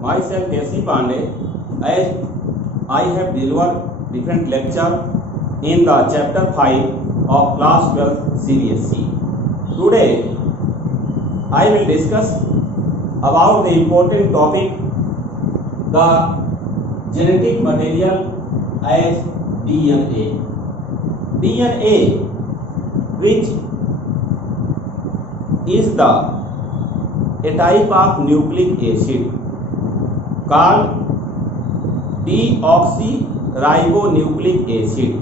myself S.C. Pandey, as I have delivered different lecture in the chapter 5 of class 12 CBSE. Today I will discuss about the important topic, the genetic material as DNA. DNA, which is a type of nucleic acid called deoxyribonucleic acid.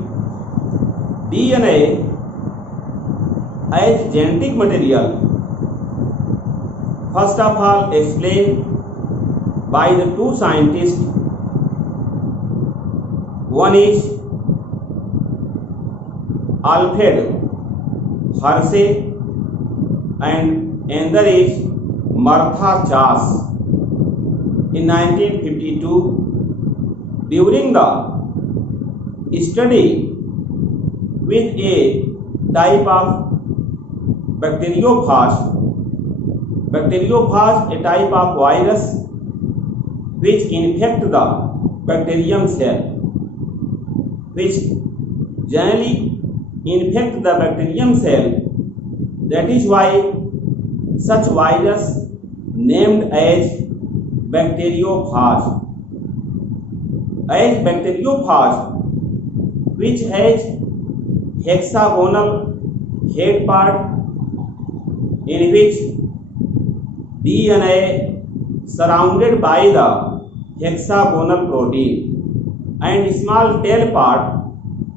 DNA as genetic material, first of all explained by the two scientists. One is Alfred Hershey and another is Martha Chas. In 1952, during the study with a type of bacteriophage, a type of virus which infect the bacterium cell, which generally infect the bacterium cell. That is why such virus named as bacteriophage. As bacteriophage, which has hexagonal head part in which DNA surrounded by the hexagonal protein, and small tail part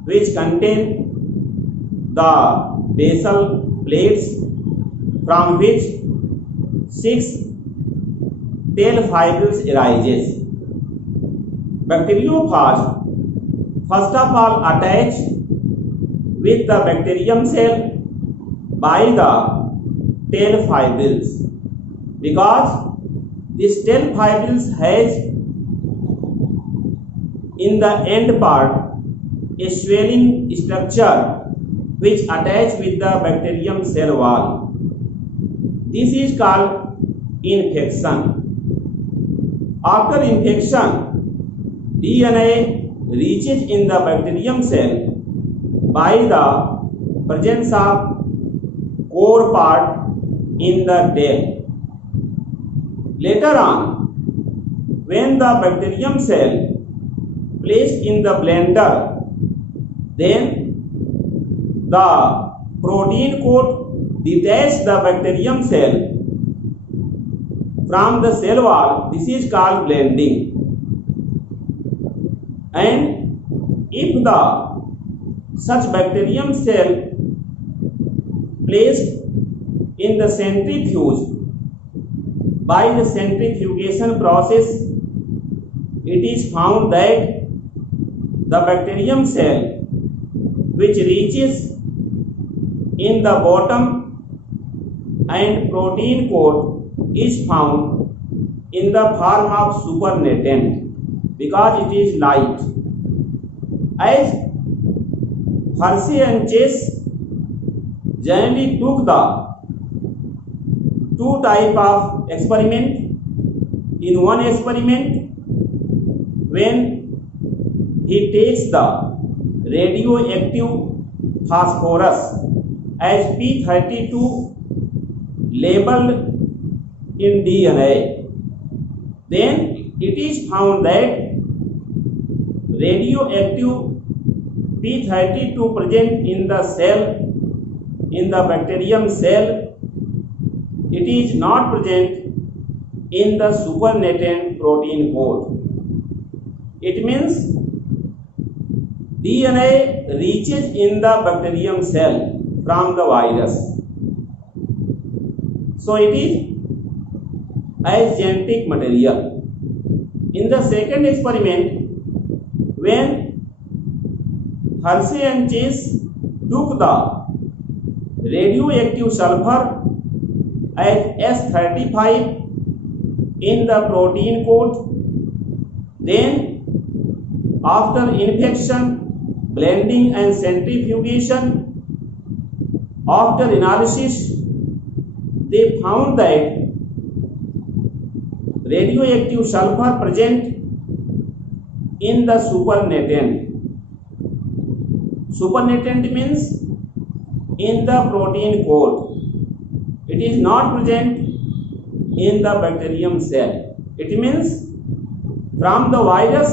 which contain the basal plates from which 6 tail fibrils arises. Bacteriophage first of all attach with the bacterium cell by the tail fibrils, because this tail fibrils has in the end part a swelling structure which attach with the bacterium cell wall. This is called infection. After infection, DNA reaches in the bacterium cell by the presence of core part in the tail. Later on, when the bacterium cell placed in the blender, then the protein coat detaches the bacterium cell from the cell wall. This is called blending. And if the such bacterium cell placed in the centrifuge, by the centrifugation process, it is found that the bacterium cell which reaches in the bottom and protein coat is found in the form of supernatant, because it is light. As Hershey and Chase generally took the two type of experiment. In one experiment, when he takes the radioactive phosphorus as P32 labeled in DNA, then it is found that radioactive P32 present in the cell, in the bacterium cell, it is not present in the supernatant protein coat. It means DNA reaches in the bacterium cell from the virus. So it is as genetic material. In the second experiment, when Hershey and Chase took the radioactive sulfur as S35 in the protein coat, then after infection, blending and centrifugation, after analysis, they found that radioactive sulfur present in the supernatant. Supernatant means in the protein coat. It is not present in the bacterium cell. It means from the virus,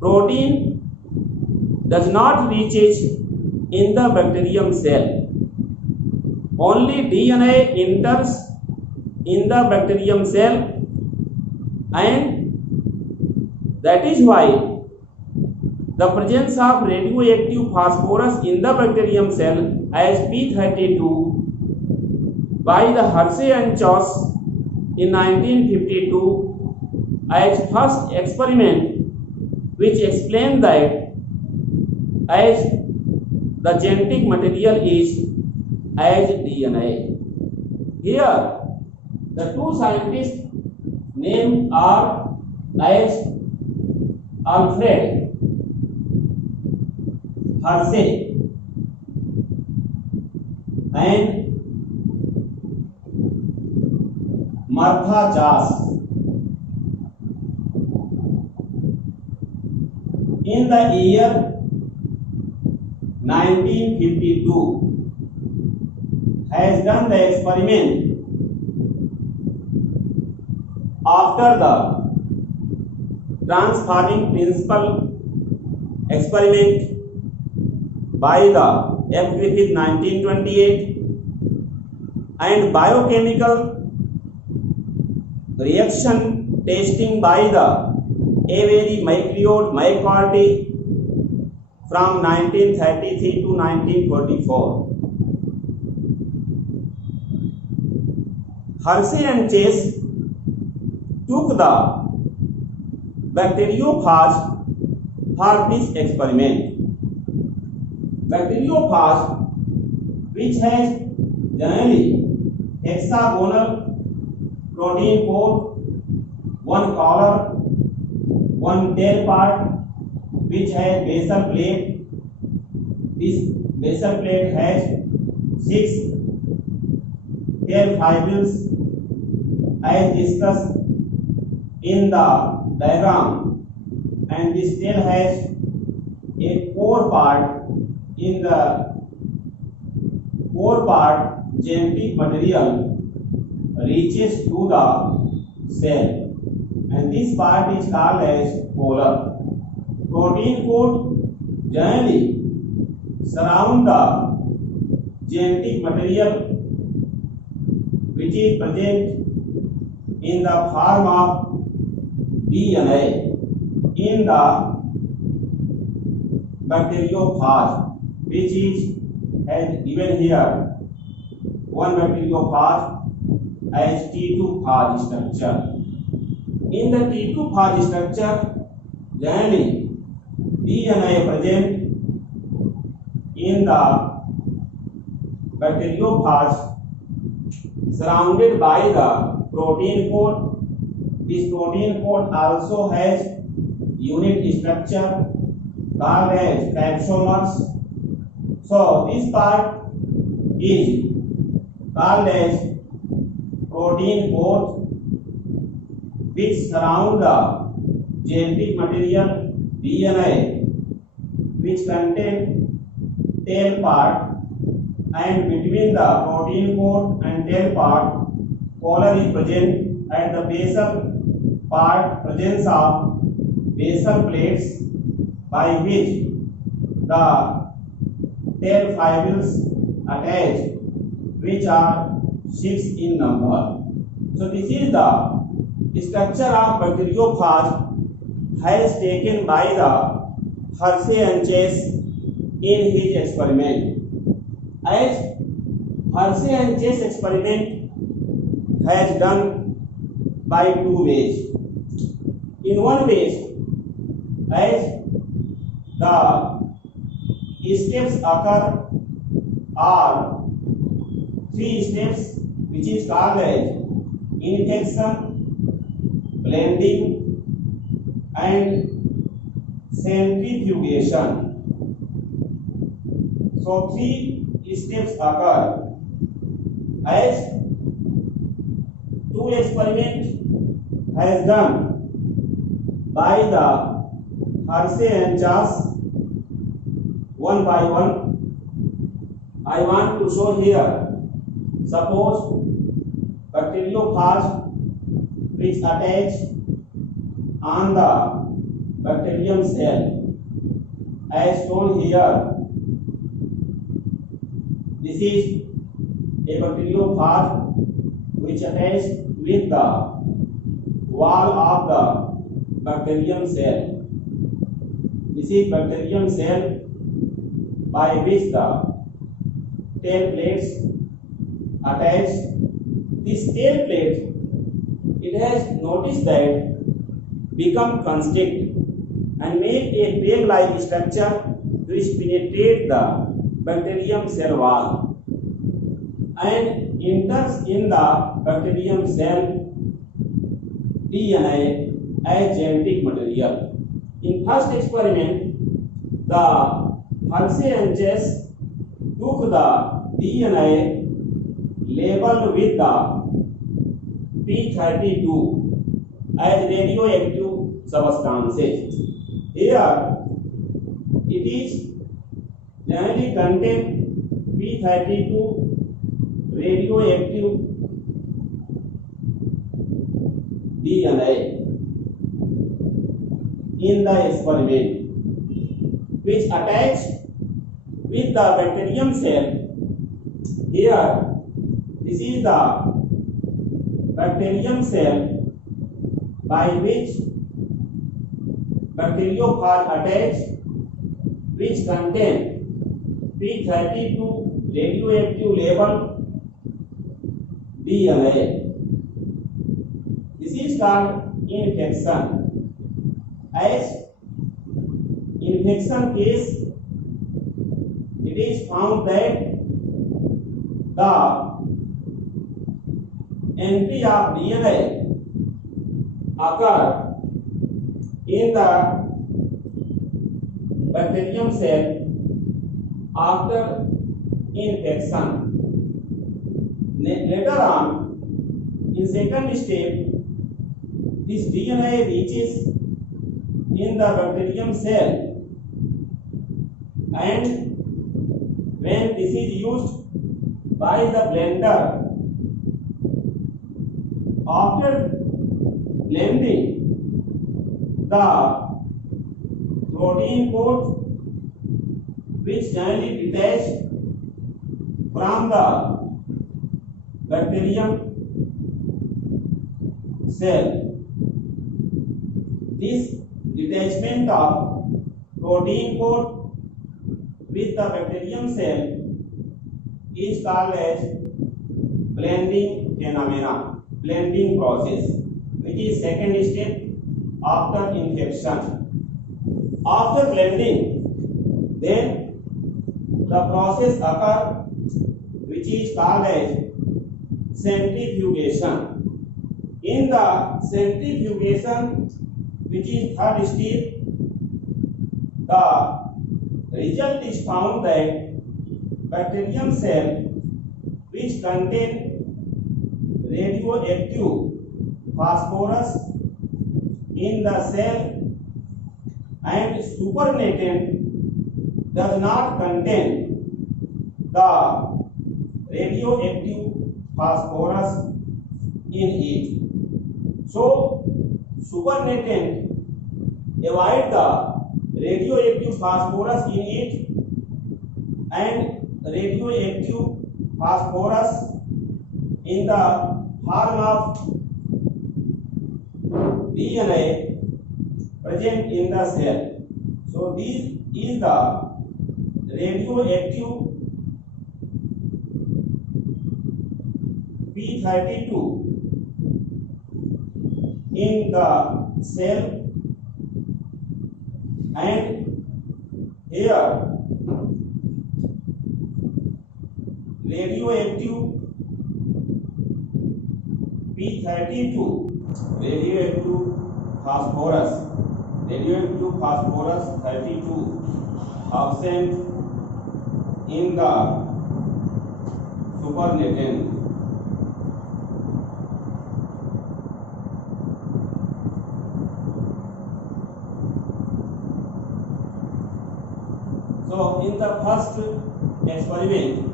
protein does not reach in the bacterium cell. Only DNA enters in the bacterium cell, and that is why the presence of radioactive phosphorus in the bacterium cell as P32 by the Hershey and Chase in 1952 as first experiment, which explained that as the genetic material is as DNA. Here the two scientists named are as Alfred Hershey and Martha Chase. In the year 1952 has done the experiment after the transforming principle experiment by the F. Griffith 1928 and biochemical reaction testing by the Avery McLeod McCarty from 1933 to 1944. Hershey and Chase took the bacteriophage for this experiment. Bacteriophage, which has generally hexagonal protein coat, one collar, one tail part, which has basal plate. This basal plate has 6 tail fibrils as discussed in the diagram, and this tail has a core part. In the core part, genetic material reaches to the cell, and this part is called as collar. Protein coat generally surround the genetic material which is present in the form of DNA in the bacteriophage, which is as given here, one bacteriophage as T2 phage structure. In the T2 phage structure, generally DNA present in the bacteriophage surrounded by the protein coat. This protein coat also has unit structure called as capsomers. So this part is called as protein coat, which surround the genetic material DNA, which contain tail part, and between the protein coat and tail part, collar is present, and the basal part presence of basal plates by which the tail fibrils attached, which are 6 in number. So this is the structure of bacteriophage has taken by the Hershey and Chase in his experiment. As Hershey and Chase experiment has done by 2 ways. In one way, as the steps occur are 3 steps, which is called as infection, blending, and centrifugation. So 3 steps occur. As 2 experiments has done by the Hershey and Chase one by one. I want to show here. Suppose bacteriophage which attach on the bacterium cell as shown here. This is a bacteriophage which attach with the wall of the bacterium cell. This is bacterium cell by which the tail plates attach. This tail plate, it has noticed that become constrict and make a frame-like structure which penetrate the bacterium cell wall and enters in the bacterium cell DNA as genetic material. In first experiment, the Hershey and Chase took the DNA labeled with the P32 as radioactive substances. Here it is generally contain P32 radioactive DNA in the experiment which attach with the bacterium cell. Here this is the bacterium cell by which bacteriophage attach, which contain P32 radioactive labeled DNA. This is called infection. As infection case, it is found that the entry of DNA occur in the bacterium cell after infection. Later on, in second step, this DNA reaches in the bacterium cell, and when this is used by the blender, after blending, the protein coat which generally detach from the bacterium cell. This detachment of protein coat with the bacterium cell is called as blending phenomena, blending process, which is second step after infection. After blending, then the process occurs which is called as centrifugation. In the centrifugation, which is third step, the result is found that bacterium cell which contain radioactive phosphorus in the cell and supernatant does not contain the radioactive phosphorus in it. So supernatant avoid the radioactive phosphorus in it, and radioactive phosphorus in the form of DNA present in the cell. So this is the radioactive P32 in the cell, and here radioactive P32 radioactive phosphorus 32 absent in the supernatant. So in the first experiment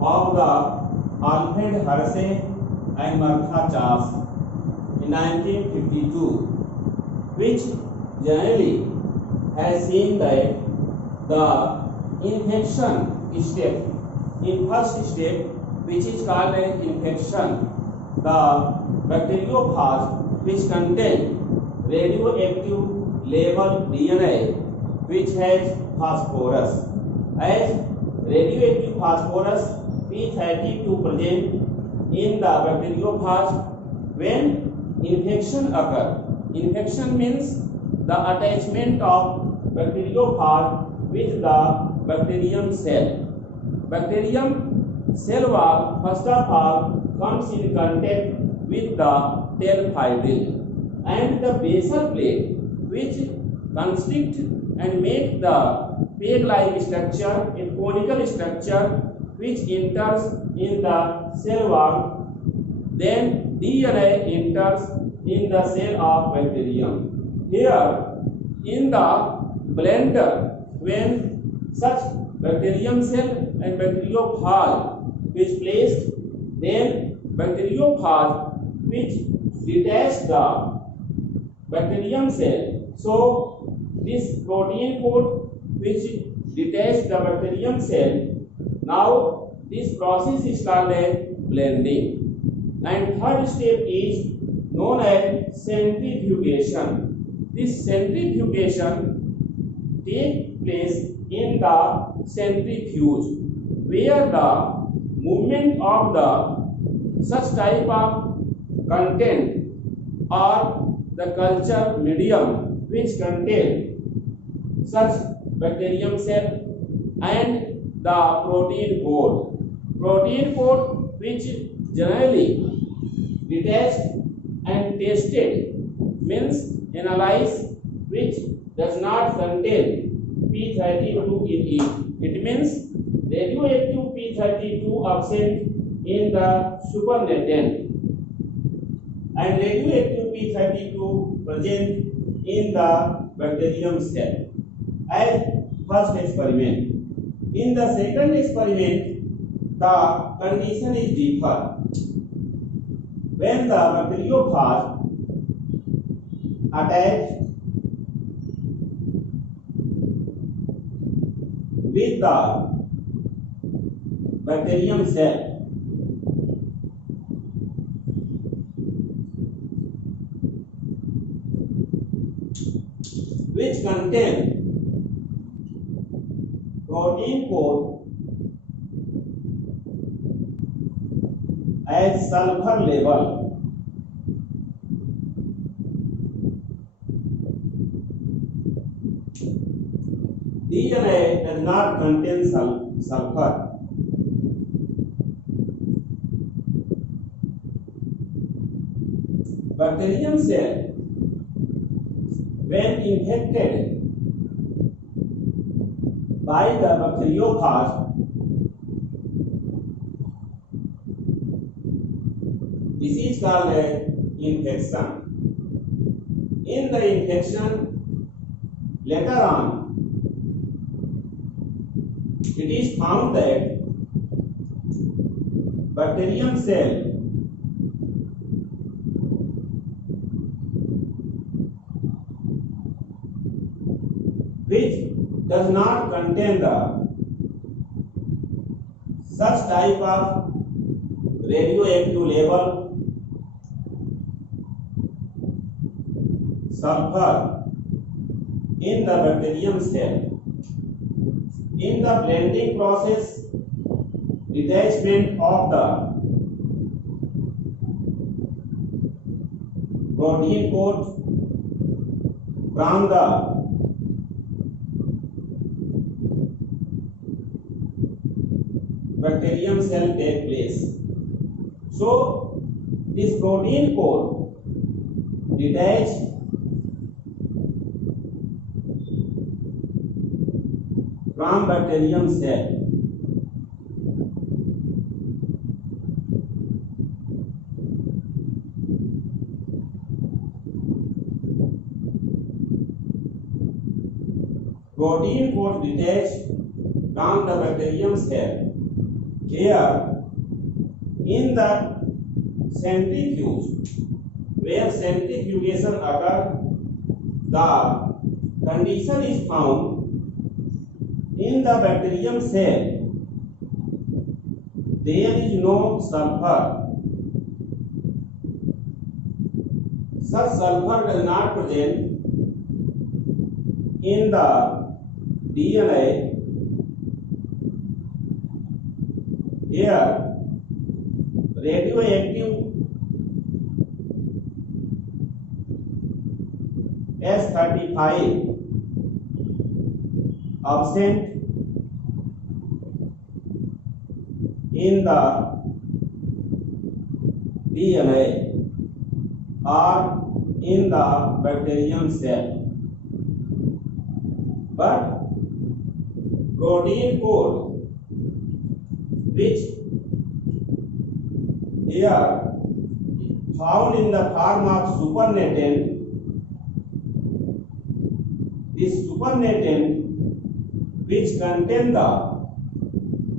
of the Alfred Hershey and Martha Charles in 1952, which generally has seen that the infection step, in first step, which is called an infection, the bacteriophage which contain radioactive label DNA which has phosphorus, as radioactive phosphorus P32 present in the bacteriophage. When infection occur, infection means the attachment of bacteriophage with the bacterium cell. Bacterium cell wall first of all comes in contact with the tail fibril and the basal plate, which constrict and make the peg-like structure, a conical structure which enters in the cell wall. Then DNA enters in the cell of bacterium. Here in the blender, when such bacterium cell and bacteriophage is placed, then bacteriophage which detach the bacterium cell. So this protein coat which detach the bacterium cell, now this process is called a blending. And third step is known as centrifugation. This centrifugation takes place in the centrifuge, where the movement of the such type of content or the culture medium which contain such bacterium cell and the protein coat which generally detached and tested, means analyzed, which does not contain P32 in it. It means radioactive P32 absent in the supernatant and radioactive P32 present in the bacterium cell as first experiment. In the second experiment, the condition is different. When the bacteriophage attached with the bacterium cell, which contain protein coat as sulfur level, DNA does not contain sulfur. Bacterium cell, when infected by the bacteriophage, this is called an infection. In the infection, later on, it is found that bacterium cell which does not contain the such type of radioactive level sulfur in the bacterium cell. In the blending process, detachment of the protein coat from the bacterium cell take place. So this protein coat detached from bacterium cell. Protein coat detached from the bacterium cell. Here, in the centrifuge, where centrifugation occurs, the condition is found in the bacterium cell. There is no sulfur. Such sulfur does not present in the DNA. Here, radioactive S35 absent in the DNA or in the bacterium cell, but protein code, which here found in the form of supernatant, this supernatant which contain the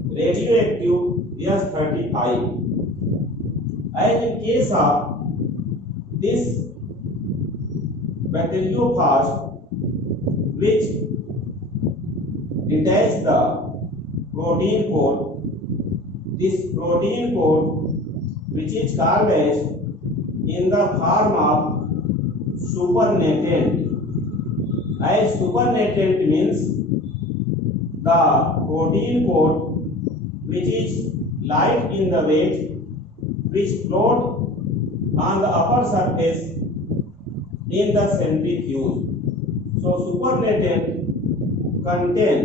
radioactive S35. As in case of this bacteriophage, which detach the protein code, this protein code which is called as in the form of supernatant. As supernatant means the protein code which is light in the weight, which float on the upper surface in the centrifuge. So supernatant contain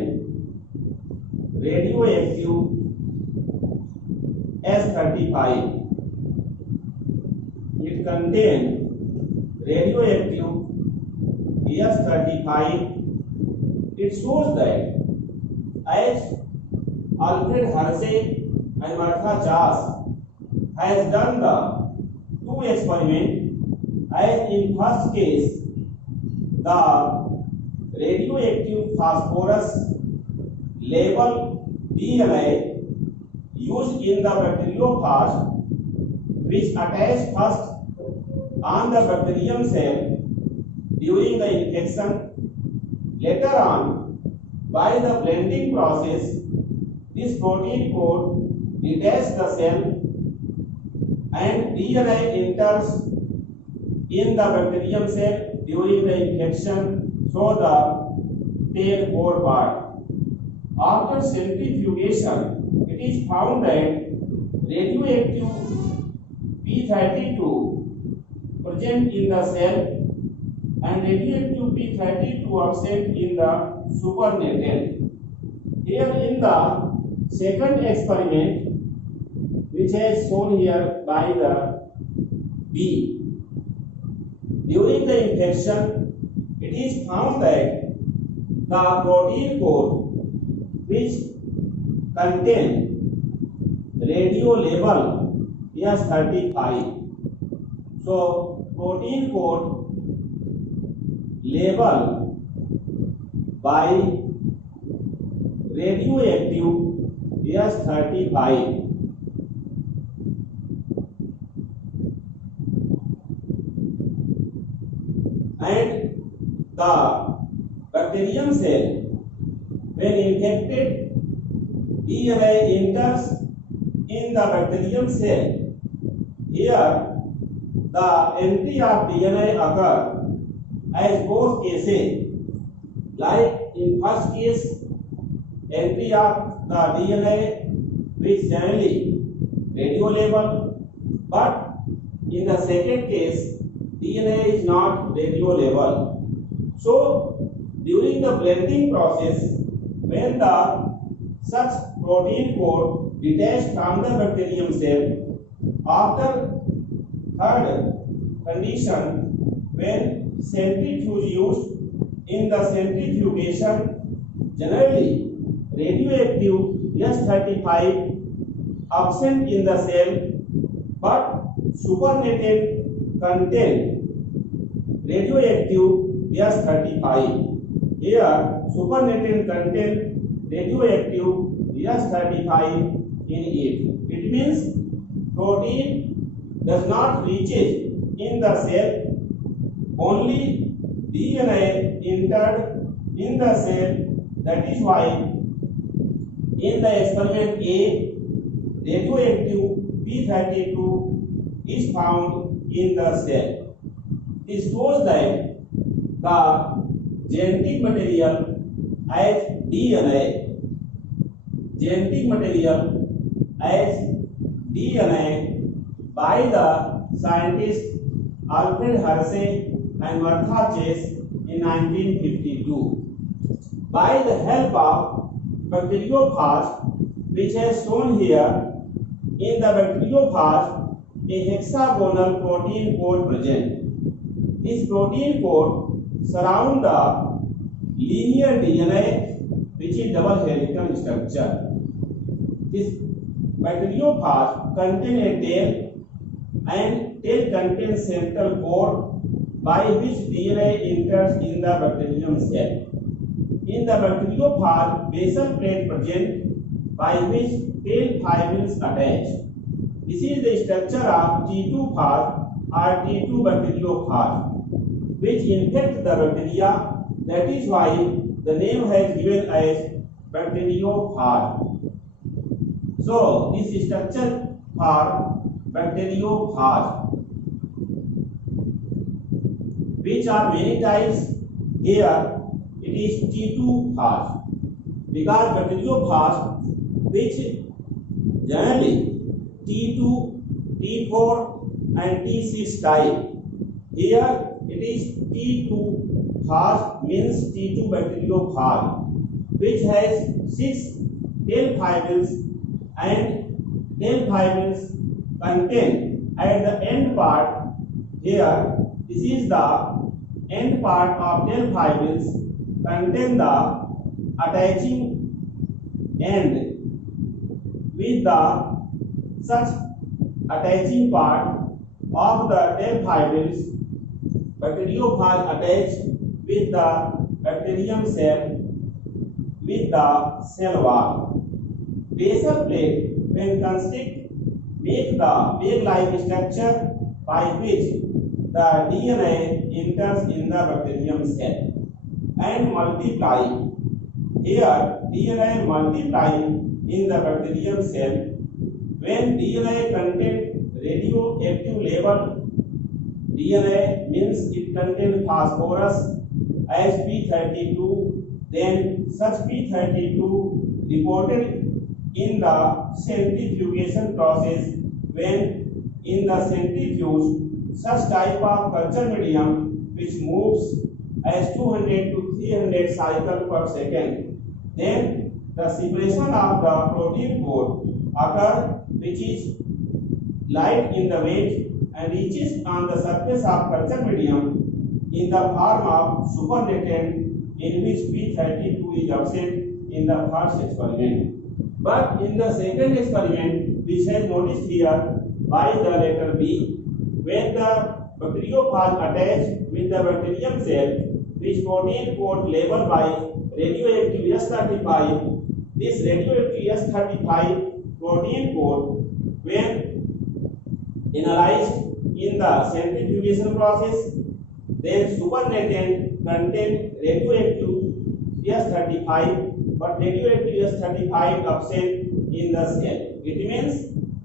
radioactive S35. It contains radioactive S35. It shows that as Alfred Hershey and Martha Chase has done the two experiments, as in first case the radioactive phosphorus label DNA used in the bacteriophage, which attach first on the bacterium cell during the infection. Later on, by the blending process, this protein code detaches the cell and DNA enters in the bacterium cell during the infection through the tail-core part. After centrifugation, it is found that radioactive P32 present in the cell and radioactive P32 absent in the supernatant. Here in the second experiment, which is shown here by the B, during the infection, it is found that the protein code which contain radio label S35. So protein code label by radioactive S35. And the bacterium cell, when infected, DNA enters in the bacterium cell. Here, the entry of DNA occur as both cases. Like in first case, entry of the DNA which generally radio label, but in the second case, DNA is not radio label. So during the blending process, when the such protein code detached from the bacterium cell, after third condition, when centrifuge used, in the centrifugation, generally radioactive S35 absent in the cell, but supernatant contain radioactive S35. Here supernatant contain radioactive S35 in it. It means protein does not reaches in the cell, only DNA entered in the cell. That is why in the experiment A, radioactive P32 is found in the cell. This shows that the genetic material as DNA, by the scientists Alfred Hershey and Martha Chase in 1952 by the help of bacteriophage, which is shown here. In the bacteriophage, a hexagonal protein coat present. This protein coat surround the linear DNA, which is double helical structure. This bacteriophage contains a tail, and tail contains central coat by which DNA enters in the bacterium cell. In the bacteriophage, basal plate present by which tail fibrils attach. This is the structure of T2 phage or T2 bacteriophage, which infect the bacteria. That is why the name has given as bacteriophage. So this structure for bacteriophage, which are many types. Here it is T2 phage, because bacteriophage, which generally T2, T4 and T6 type. Here it is T2 phage, means T2 bacteriophage, which has 6 tail fibrils, and tail fibrils contain at the end part. Here this is the end part of tail fibrils, contain the attaching end with the such attaching part of the tail fibrils. Bacteriophage attach with the bacterium cell with the cell wall. Basal plate, when constrict, make the bag-like structure by which the DNA enters in the bacterium cell and multiply. Here DNA multiplying in the bacterium cell. When DNA contains radioactive level, DNA means it contains phosphorus as P32, then such P32 reported in the centrifugation process. When in the centrifuge, such type of culture medium which moves as 200 to 300 cycles per second, then the separation of the protein coat occur, which is light in the weight and reaches on the surface of culture medium in the form of supernatant, in which P32 is absent in the first experiment. But in the second experiment, which is noticed here by the letter B, when the bacteriophage attached with the bacterium cell, which protein coat labeled by radioactive S35, this radioactive S35 protein coat, when analyzed in the centrifugation process, then supernatant contain radioactive S35, but radioactive S35 absent in the cell. It means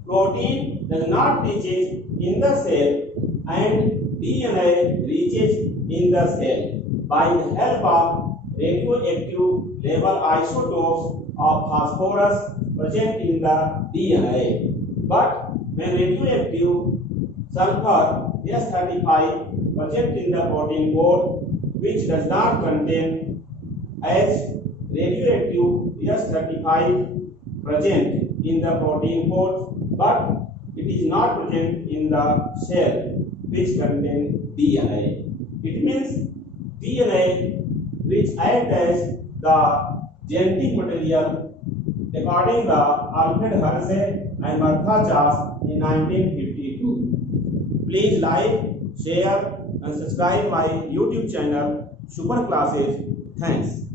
protein does not reaches in the cell and DNA reaches in the cell by the help of radioactive level isotopes of phosphorus present in the DNA. But when radioactive sulfur S35 present in the protein coat, which does not contain as radioactive S35 present in the protein coat, but it is not present in the cell which contain DNA. It means DNA which act as the genetic material according to Alfred Hershey and Martha Chase in 1952. Please like, share and subscribe my YouTube channel Super Classes. Thanks.